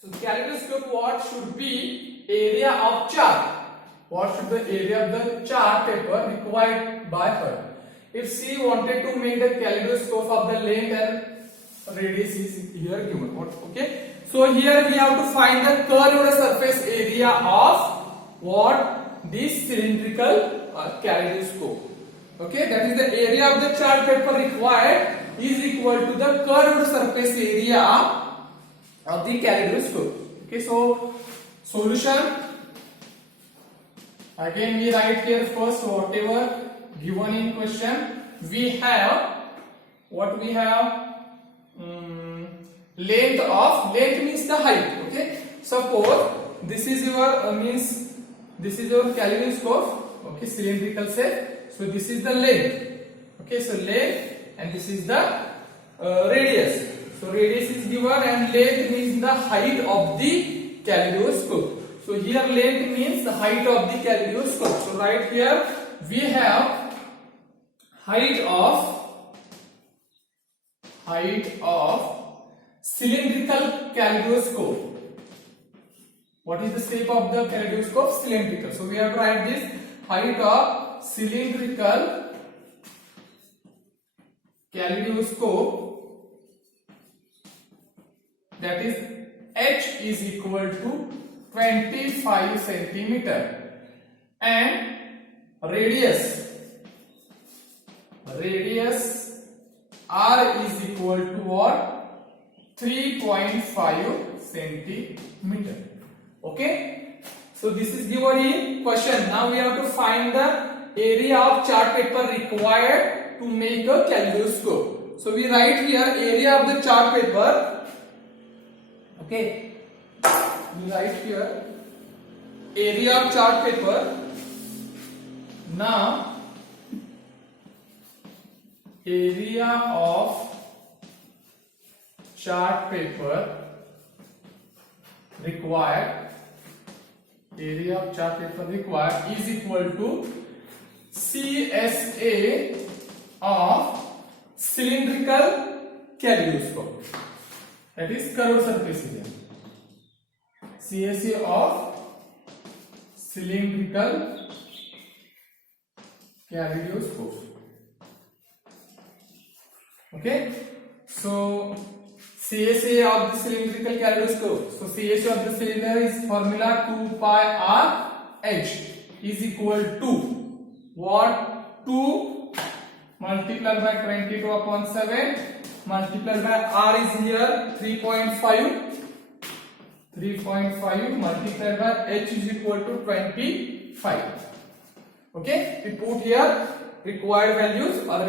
So kaleidoscope, what should be area of chart? What should the area of the chart paper required by her? If she wanted to make the kaleidoscope of the length and radius is here given. Okay. So here we have to find the curved surface area of what? This cylindrical kaleidoscope. Okay, that is the area of the chart paper required is equal to the curved surface area of the kaleidoscope. Okay, so solution, again we write here first whatever given in question. We have what we have, length means the height. Okay, suppose this is your this is your kaleidoscope. Okay, cylindrical shape. So this is the length. Okay, so length, and this is the radius. So radius is given and length means the height of the kaleidoscope. So here length means the height of the kaleidoscope. So right here we have height of cylindrical kaleidoscope. What is the shape of the kaleidoscope? Cylindrical. So we have to write this height of cylindrical kaleidoscope, that is h is equal to 25 centimeter, and radius r is equal to what? 3.5 centimeter. Okay, so this is given in question. Now we have to find the area of chart paper required to make a kaleidoscope. So we write here area of the chart paper. Okay, we write here area of chart paper. Now area of chart paper required, area of chart paper required is equal to CSA of cylindrical kaleidoscope, that is curved surface area. CSA of cylindrical kaleidoscope. Okay, so CSA of the cylindrical kaleidoscope. So CSA of the cylinder is formula 2 pi r h is equal to what? 2 multiplied by 22 upon 7 multiplied by r is here 3.5 multiplied by h is equal to 25. Okay, we put here required values or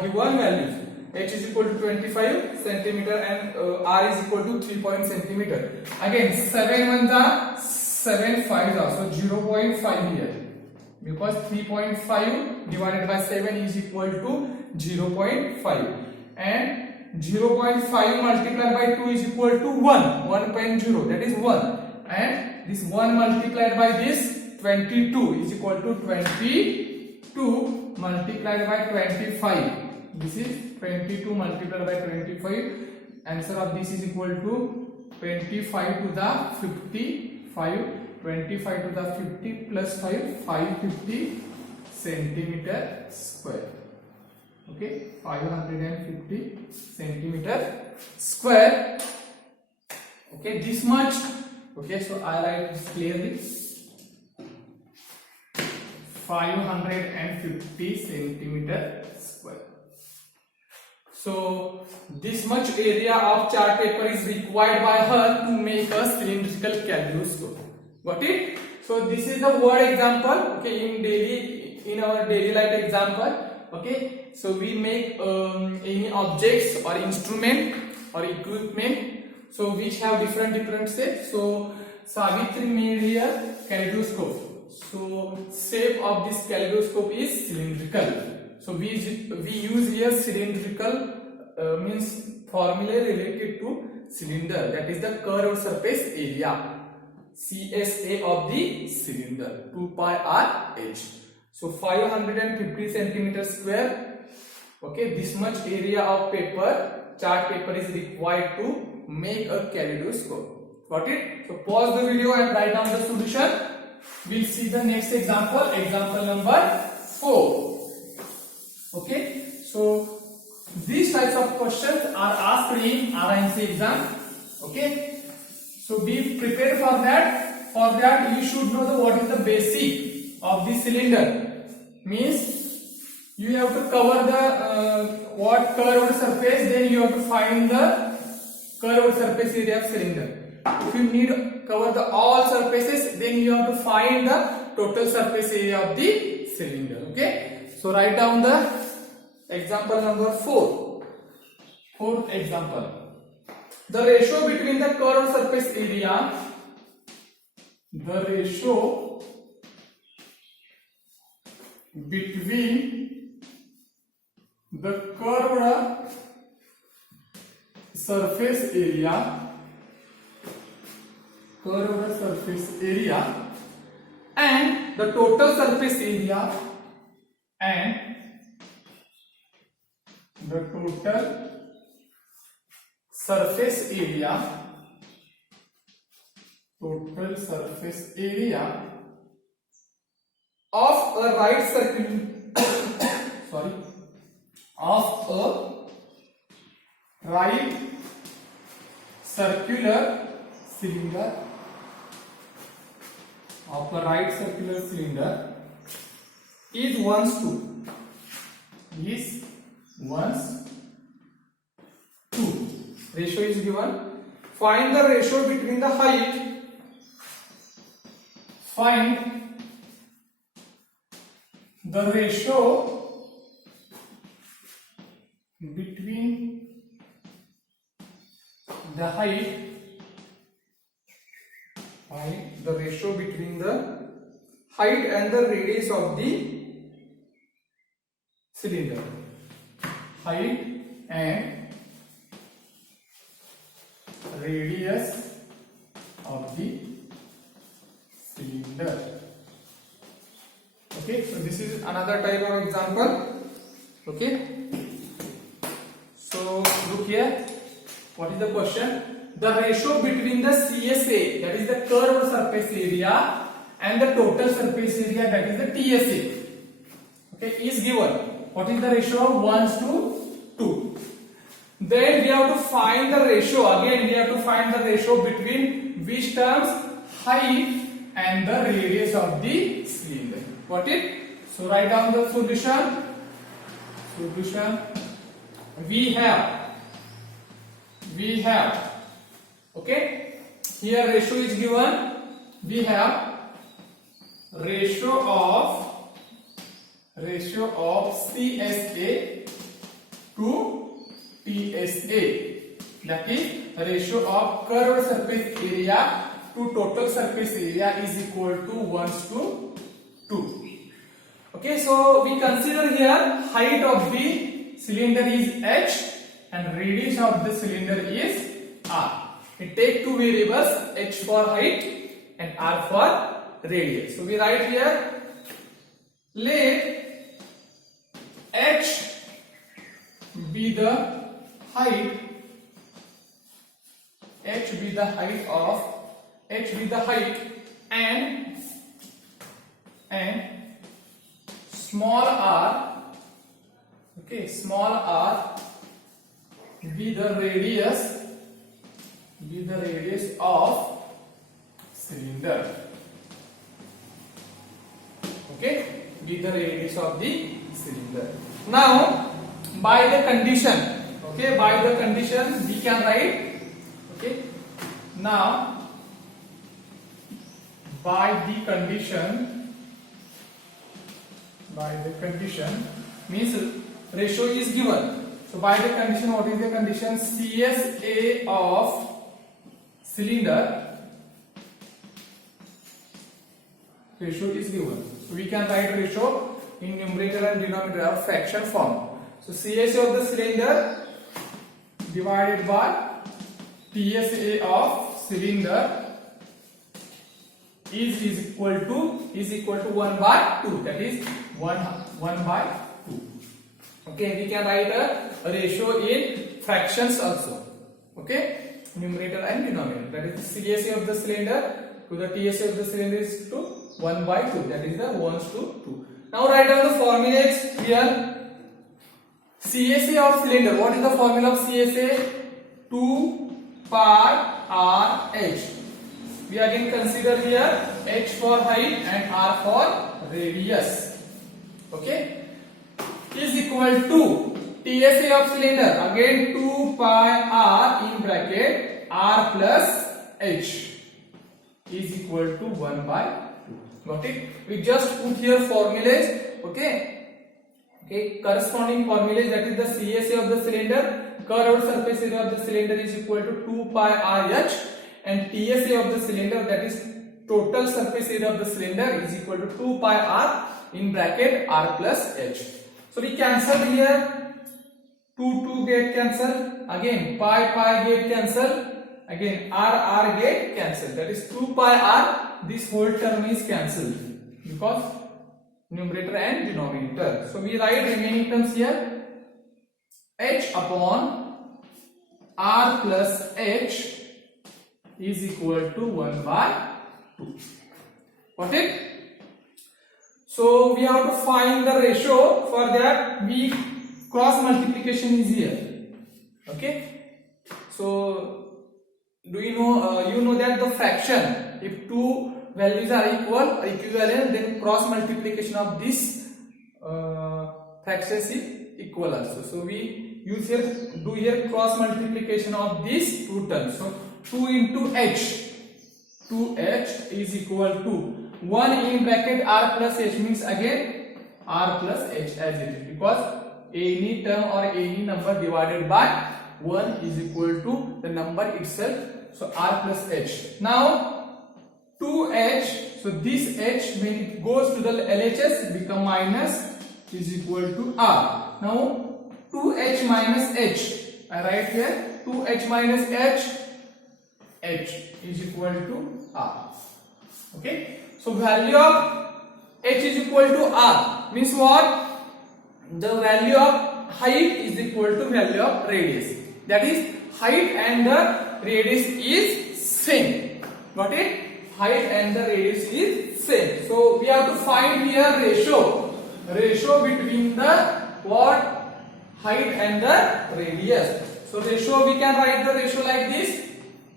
given values. H is equal to 25 centimeter and r is equal to 3 centimeter. Again 7 ones are 7 5s are, so 0.5 here, because 3.5 divided by 7 is equal to 0.5, and 0.5 multiplied by 2 is equal to 1.0, that is 1, and this 1 multiplied by this 22 is equal to 22 multiplied by 25. This is 22 multiplied by 25. Answer of this is equal to 25 to the 55. 25 to the 50 plus 5, 550 centimeter square. Okay, 550 centimeter square. Okay, this much. Okay, so I write this clearly. 550 centimeter square. So this much area of chart paper is required by her to make a cylindrical kaleidoscope. Got it? So this is the word example. Okay, in our daily life example. Okay, so we make any objects or instrument or equipment, so which have different shapes. So Savitri made here kaleidoscope. So shape of this kaleidoscope is cylindrical. So we use here cylindrical means formula related to cylinder, that is the curved surface area. CSA of the cylinder 2 pi r h. So 550 centimeter square. Okay, this much area of paper, chart paper is required to make a kaleidoscope. Got it? So pause the video and write down the solution. We'll see the next example, example number 4. Okay, so these types of questions are asked in RIMC exam. Okay, so be prepared for that. For that, you should know what is the basic of the cylinder. Means you have to cover the what curved surface, then you have to find the curved surface area of cylinder. If you need cover the all surfaces, then you have to find the total surface area of the cylinder. Okay, so write down the example number 4. Fourth example. The ratio between the curved surface area, the ratio between the curved surface area, and the total surface area, and the total surface area, of a right circular of a right circular cylinder, is 1:2. Ratio is given. Find the ratio between the height. Find the ratio between the height. Find the ratio between the height and the radius of the cylinder. Height and radius of the cylinder. Okay, so this is another type of example. Okay, so look here. What is the question? The ratio between the CSA, that is the curved surface area, and the total surface area, that is the TSA, okay, is given. What is the ratio? 1:2. Then we have to find the ratio. Again, we have to find the ratio between which terms? Height and the radius of the cylinder. Got it? So write down the solution. We have, okay, here ratio is given. We have ratio of CSA to TSA, that is ratio of curved surface area to total surface area is equal to 1:2. Okay, so we consider here height of the cylinder is h and radius of the cylinder is r. We take two variables, h for height and r for radius. So we write here, let h be the height, and small r, okay, small r be the radius of cylinder. Okay, be the radius of the cylinder. Now by the condition, we can write, okay, now by the condition means ratio is given. So by the condition, what is the condition? CSA of cylinder ratio is given. So we can write ratio in numerator and denominator of fraction form. So CSA of the cylinder divided by TSA of cylinder is equal to 1/2. That is 1/2. Okay, we can write a ratio in fractions also. Okay, numerator and denominator. That is the CSA of the cylinder to the TSA of the cylinder is to 1 by 2. That is the 1:2. Now write down the formulas here. CSA of cylinder. What is the formula of CSA? 2 pi r h. We again consider here h for height and r for radius. Okay, is equal to TSA of cylinder. Again 2 pi r in bracket r plus h is equal to 1 by 2. Got it? We just put here formulas. Okay, corresponding formulas, that is the CSA of the cylinder. Curved surface area of the cylinder is equal to 2 pi r h, and TSA of the cylinder, that is total surface area of the cylinder, is equal to 2 pi r in bracket r plus h. So we cancel here, 2 get cancel, again pi get cancel, again r get cancel. That is 2 pi r, this whole term is cancelled because numerator and denominator. So we write remaining terms here, h upon r plus h is equal to 1 by 2. Got it? So we have to find the ratio. For that, we cross multiplication is here. Okay? So do you know that the fraction, if two values are equal or equivalent, then cross multiplication of this fractions is equal also. So we do here cross multiplication of these two terms. So 2 into h, 2h is equal to 1 in bracket r plus h, means again r plus h as it is, because any term or any number divided by 1 is equal to the number itself. So r plus h. Now 2h, so this h when it goes to the LHS become minus, is equal to r. Now 2h minus h, I write here 2h minus h is equal to r. Okay, so value of h is equal to r means what? The value of height is equal to value of radius. That is, height and the radius is same. Got it? Height and the radius is same. So we have to find here ratio between the what? Height and the radius. So ratio, we can write the ratio like this,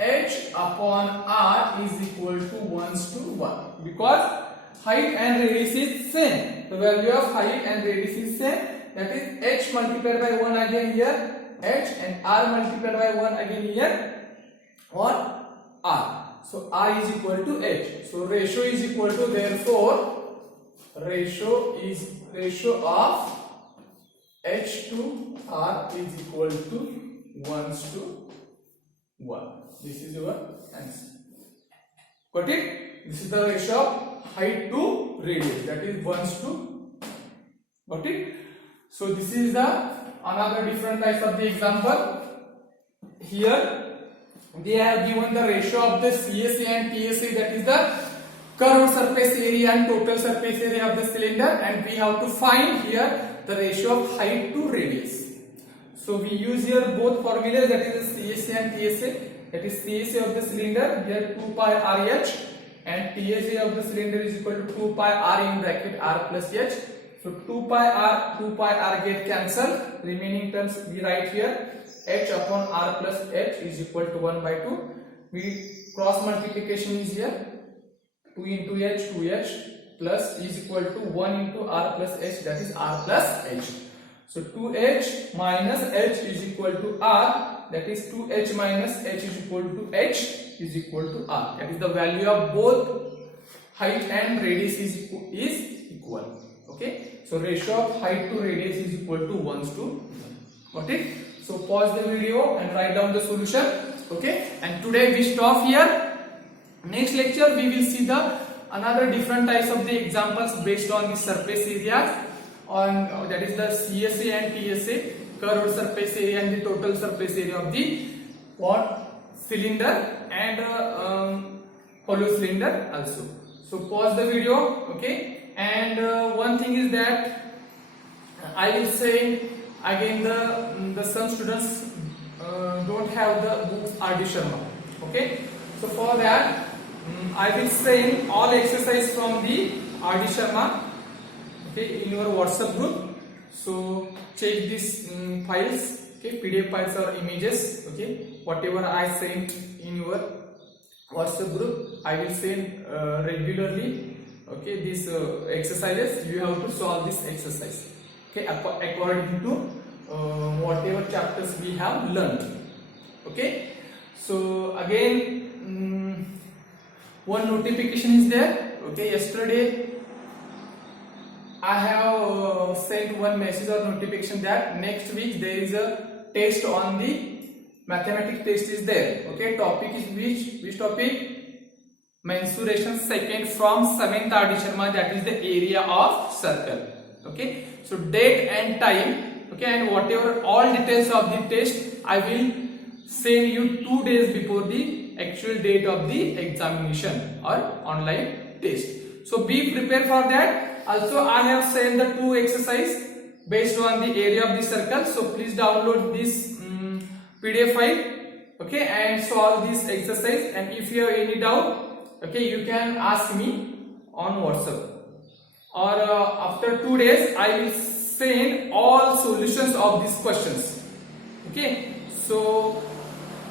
h upon r is equal to 1:1, because height and radius is same. The value of height and radius is same. That is h multiplied by 1 again here, h, and r multiplied by 1 again here, or r. So r is equal to h. So ratio is equal to, therefore ratio of h to r is equal to 1:1. This is your answer. Got it? This is the ratio of height to radius, that is 1:. Got it? So this is the another different types of the example. Here they have given the ratio of the CSA and TSA, that is the curved surface area and total surface area of the cylinder, and we have to find here the ratio of height to radius. So we use here both formulas, that is the CSA and TSA. That is CSA of the cylinder here 2 pi RH, and TSA of the cylinder is equal to 2 pi r in bracket r plus h. So 2 pi r get cancelled. Remaining terms we write here, h upon r plus h is equal to 1 by 2. We cross multiplication is here, 2 into h, 2h, plus is equal to 1 into r plus h, that is r plus h. So 2h minus h is equal to r, that is 2h minus h is equal to h is equal to r. That is the value of both height and radius is equal. Okay, so ratio of height to radius is equal to 1:1. Got it? So pause the video and write down the solution. Okay, and today we stop here. Next lecture we will see the another different types of the examples based on the surface areas, on that is the CSA and TSA, curved surface area and the total surface area of the cylinder and hollow cylinder also. So pause the video. Okay, and one thing is that I will say again, some students don't have the books RD Sharma. Okay, so for that I will send all exercise from the RD Sharma, okay, in your WhatsApp group. So check these files, okay, PDF files or images, okay, whatever I sent in your WhatsApp group I will send regularly, okay, these exercises. You have to solve this exercise, okay, according to whatever chapters we have learned. Okay, so again one notification is there. Okay, yesterday I have sent one message or notification that next week there is a test on the mathematics test is there. Okay, topic is which topic? Mensuration second from 7th RD Sharma, that is the area of circle. Okay, so date and time, okay, and whatever all details of the test I will send you 2 days before the actual date of the examination or online test. So be prepared for that. Also I have sent the 2 exercise based on the area of the circle. So please download this PDF file, okay, and solve this exercise. And if you have any doubt, okay, you can ask me on WhatsApp. Or after 2 days I will send all solutions of these questions. Okay, so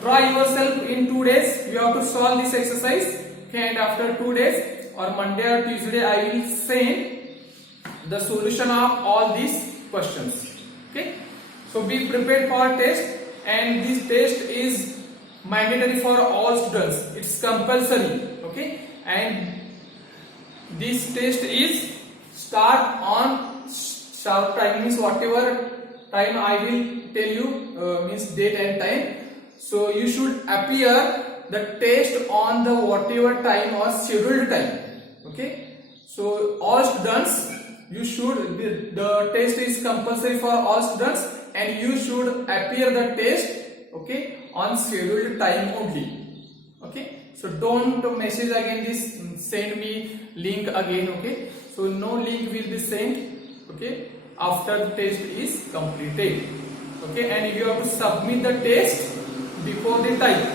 try yourself in 2 days. You have to solve this exercise. Okay, and after 2 days or Monday or Tuesday I will send the solution of all these questions. Okay, so be prepared for test, and this test is mandatory for all students. It's compulsory. Okay, and this test is start on sharp time, means whatever time I will tell you, means date and time. So you should appear the test on the whatever time or scheduled time. Okay, so all students, you should, the test is compulsory for all students, and you should appear the test, okay, on scheduled time only. Okay, so don't message again this send me link again. Okay, so no link will be sent, okay, after the test is completed. Okay, and you have to submit the test before the time,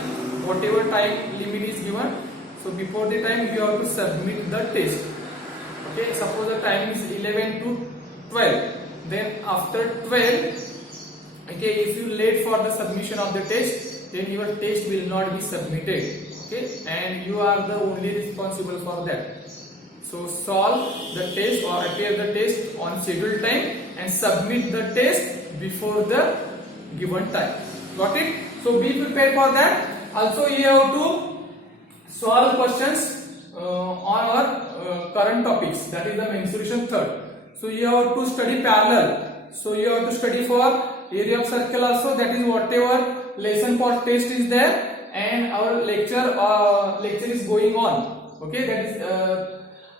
whatever time limit is given. So before the time you have to submit the test. Okay, suppose the time is 11 to 12, then after 12, okay, if you late for the submission of the test, then your test will not be submitted. Okay, and you are the only responsible for that. So solve the test or appear the test on scheduled time and submit the test before the given time. Got it? So be prepared for that. Also you have to solve questions on our current topics, that is the mensuration third. So you have to study parallel. So you have to study for area of circle also, that is whatever lesson for test is there, and our lecture is going on. Okay, that is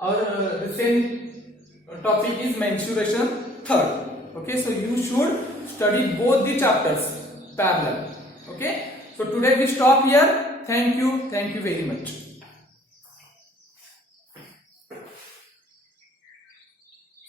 our same topic is mensuration third. Okay, so you should study both the chapters parallel. Okay, so today we stop here. Thank you very much.